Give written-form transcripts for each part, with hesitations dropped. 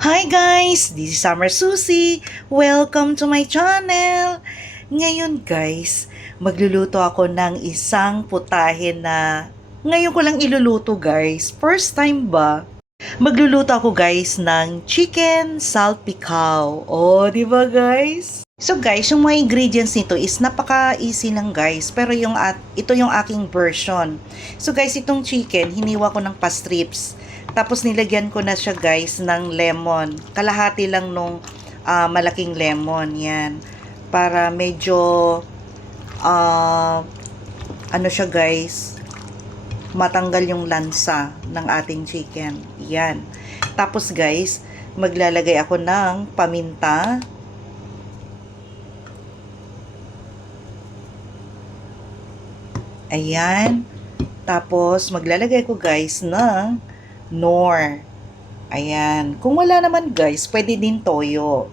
Hi guys! This is Summer Susie. Welcome to my channel. Ngayon guys, magluluto ako ng isang putahe na ngayon ko lang iluluto guys. First time ba? Magluluto ako guys ng chicken salpicao. Oh, di ba guys? So guys, yung mga ingredients nito is napaka-easy lang guys. Pero ito yung aking version. So guys, itong chicken, hiniwa ko ng pa-strips. Tapos nilagyan ko na siya guys ng lemon. Kalahati lang nung malaking lemon. Yan. Para medyo ano siya guys, matanggal yung lansa ng ating chicken. Yan. Tapos guys, maglalagay ako ng paminta. Ayan. Tapos, maglalagay ko guys ng nor. Ayan. Kung wala naman guys, pwede din toyo.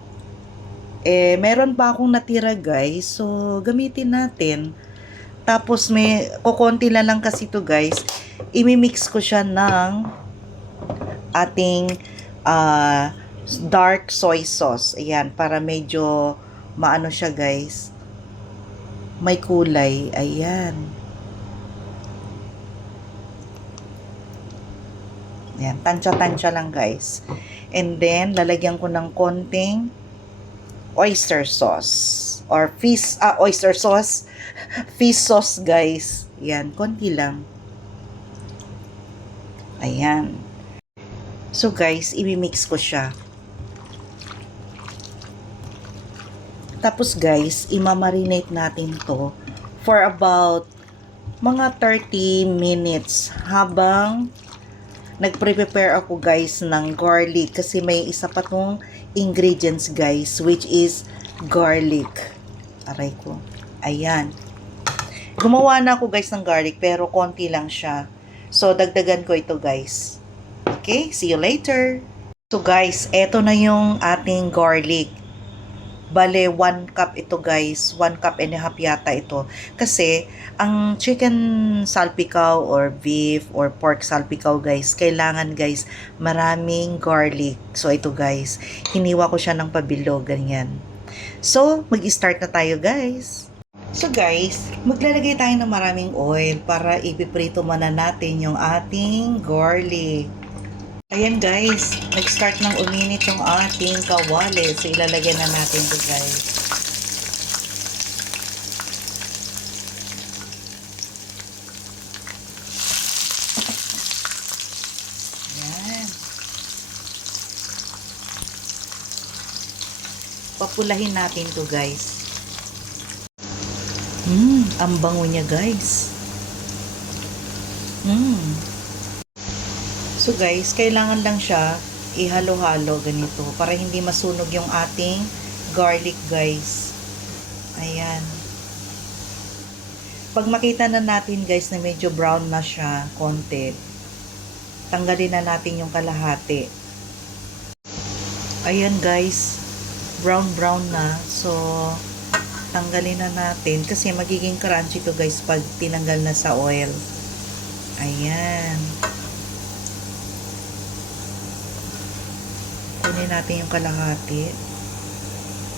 Meron pa akong natira guys. So, gamitin natin. Tapos, kukonti lang kasi to guys. Imimix ko siya ng ating dark soy sauce. Ayan. Para medyo maano siya guys. May kulay. Ayan. Yan, tansya-tansya lang guys. And then, lalagyan ko ng konting oyster sauce. Or oyster sauce. Fish sauce guys. Yan, konti lang. Ayan. So guys, imimix ko siya. Tapos guys, imamarinate natin to for about mga 30 minutes habang nagpre-prepare ako guys ng garlic kasi may isa pa tong ingredients guys which is garlic. Aray ko. Ayan. Gumawa na ako guys ng garlic pero konti lang siya. So dagdagan ko ito guys. Okay? See you later. So guys, eto na yung ating garlic. Bale, 1 cup ito guys. 1 cup and a half yata ito. Kasi, ang chicken salpicao or beef or pork salpicao guys, kailangan guys, maraming garlic. So, ito guys, hiniwa ko siya ng pabilo, ganyan. So, mag-start na tayo guys. So guys, maglalagay tayo ng maraming oil para ipiprito muna natin yung ating garlic. Ayan guys, nag-start ng uminit yung ating kawali. So, ilalagyan na natin ito guys. Ayan. Papulahin natin ito guys. Ang bango niya guys. So guys, kailangan lang siya ihalo-halo ganito para hindi masunog yung ating garlic guys. Ayan. Pag makita na natin guys na medyo brown na siya, konti, tanggalin na natin yung kalahati. Ayan guys, brown na. So, tanggalin na natin kasi magiging crunchy to guys pag tinanggal na sa oil. Ayan. Kunin natin yung kalahati.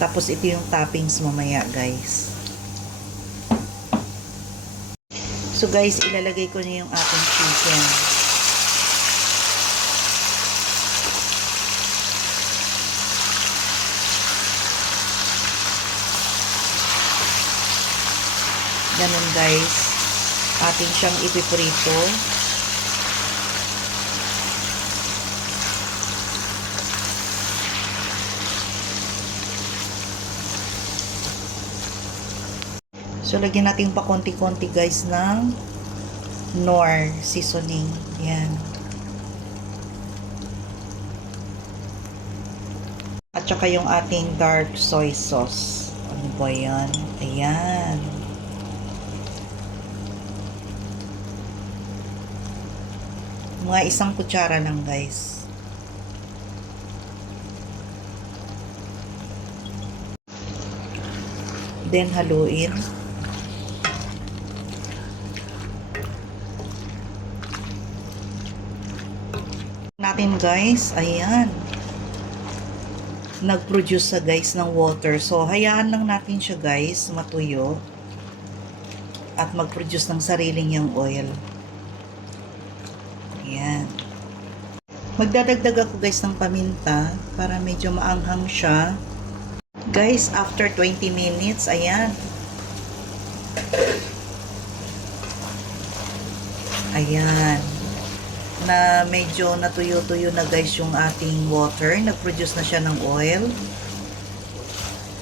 Tapos ito yung toppings mamaya guys. So guys, ilalagay ko na yung ating chicken. Ganun guys. Atin siyang ipiprito. So, lagyan natin pa konti-konti guys ng nor seasoning. Yan. At saka yung ating dark soy sauce. Ano ba yan? Ayan. Mga 1 kutsara lang guys. Then, haluin. natin guys. Ayan. nag-produce sa guys ng water. So, hayaan lang natin siya guys matuyo at mag-produce ng sarili niyang oil. Ayan. Magdadagdag ako guys ng paminta para medyo maanghang siya. Guys, after 20 minutes, ayan. Ayan. Na medyo natuyo-tuyo na guys yung ating water. Nag-produce na siya ng oil.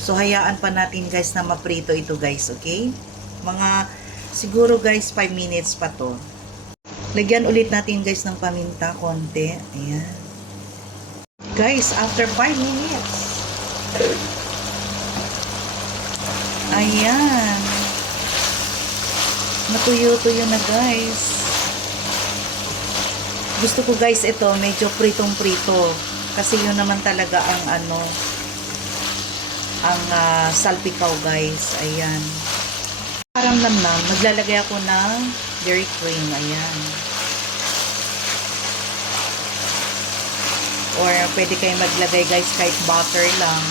So, hayaan pa natin guys na maprito ito guys, okay? Mga, siguro guys, 5 minutes pa to. Lagyan ulit natin guys ng paminta, konti. Ayan. Guys, after 5 minutes. Ayan. Natuyo-tuyo na guys. Gusto ko guys ito, medyo pritong-prito. Kasi yun naman talaga ang salpikaw guys. Ayan. Parang namnam, maglalagay ako ng dairy cream. Ayan. Or pwede kayo maglagay guys kahit butter lang.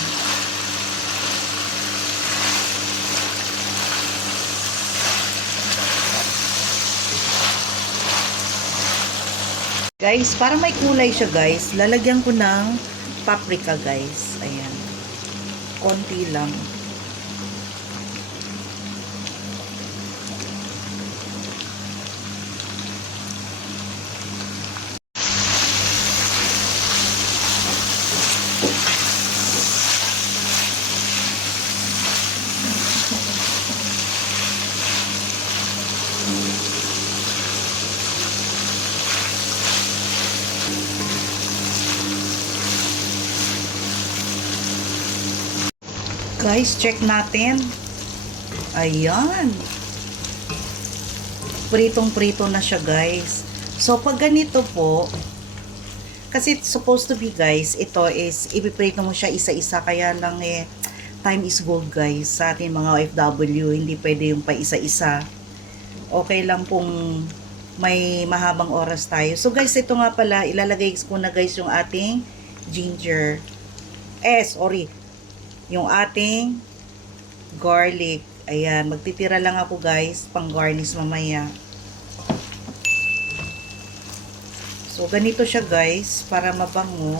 Guys, para may kulay siya guys, lalagyan ko ng paprika guys. Ayan. Konti lang. Guys, check natin. Ayan. Pritong-prito na siya, guys. So, pag ganito po, kasi it's supposed to be, guys, ito is, ipiprito mo siya isa-isa. Kaya lang time is gold, guys. Sa ating mga OFW, hindi pwede yung pa isa-isa. Okay lang pong may mahabang oras tayo. So, guys, ito nga pala, ilalagay ko na, guys, yung ating ginger. Sorry. Yung ating garlic. Ayan, magtitira lang ako guys, pang garnish mamaya. So, ganito siya guys, para mabango.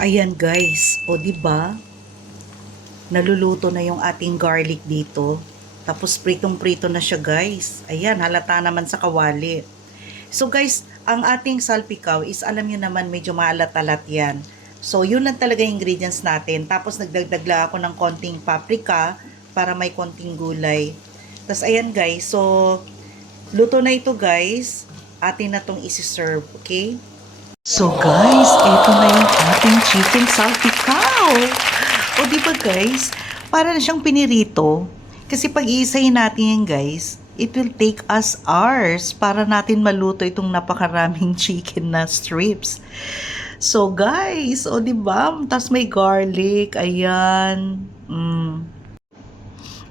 Ayan guys, o diba? Naluluto na yung ating garlic dito. Tapos pritong-prito na siya guys. Ayan, halata naman sa kawali. So guys, ang ating salpikaw is alam nyo naman medyo maalat-alat yan. So, yun lang talaga yung ingredients natin. Tapos, nagdagdag lang ako ng konting paprika para may konting gulay. Tapos, ayan guys. So, luto na ito guys. Atin na itong isi-serve. Okay? So, guys, ito na yung ating chicken salpikaw. O, diba guys? Para na siyang pinirito. Kasi pag iisahin natin yan guys, it will take us hours para natin maluto itong napakaraming chicken na strips. So, guys, o diba? Tapos may garlic, ayan.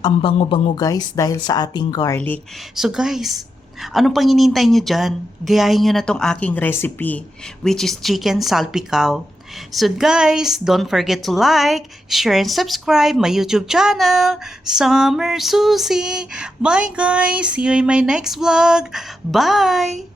Ang bango-bango, guys, dahil sa ating garlic. So, guys, ano pang hinihintay nyo dyan? Gayahin nyo na tong aking recipe, which is chicken salpikaw. So, guys, don't forget to like, share, and subscribe my YouTube channel, Summer Susie. Bye, guys. See you in my next vlog. Bye!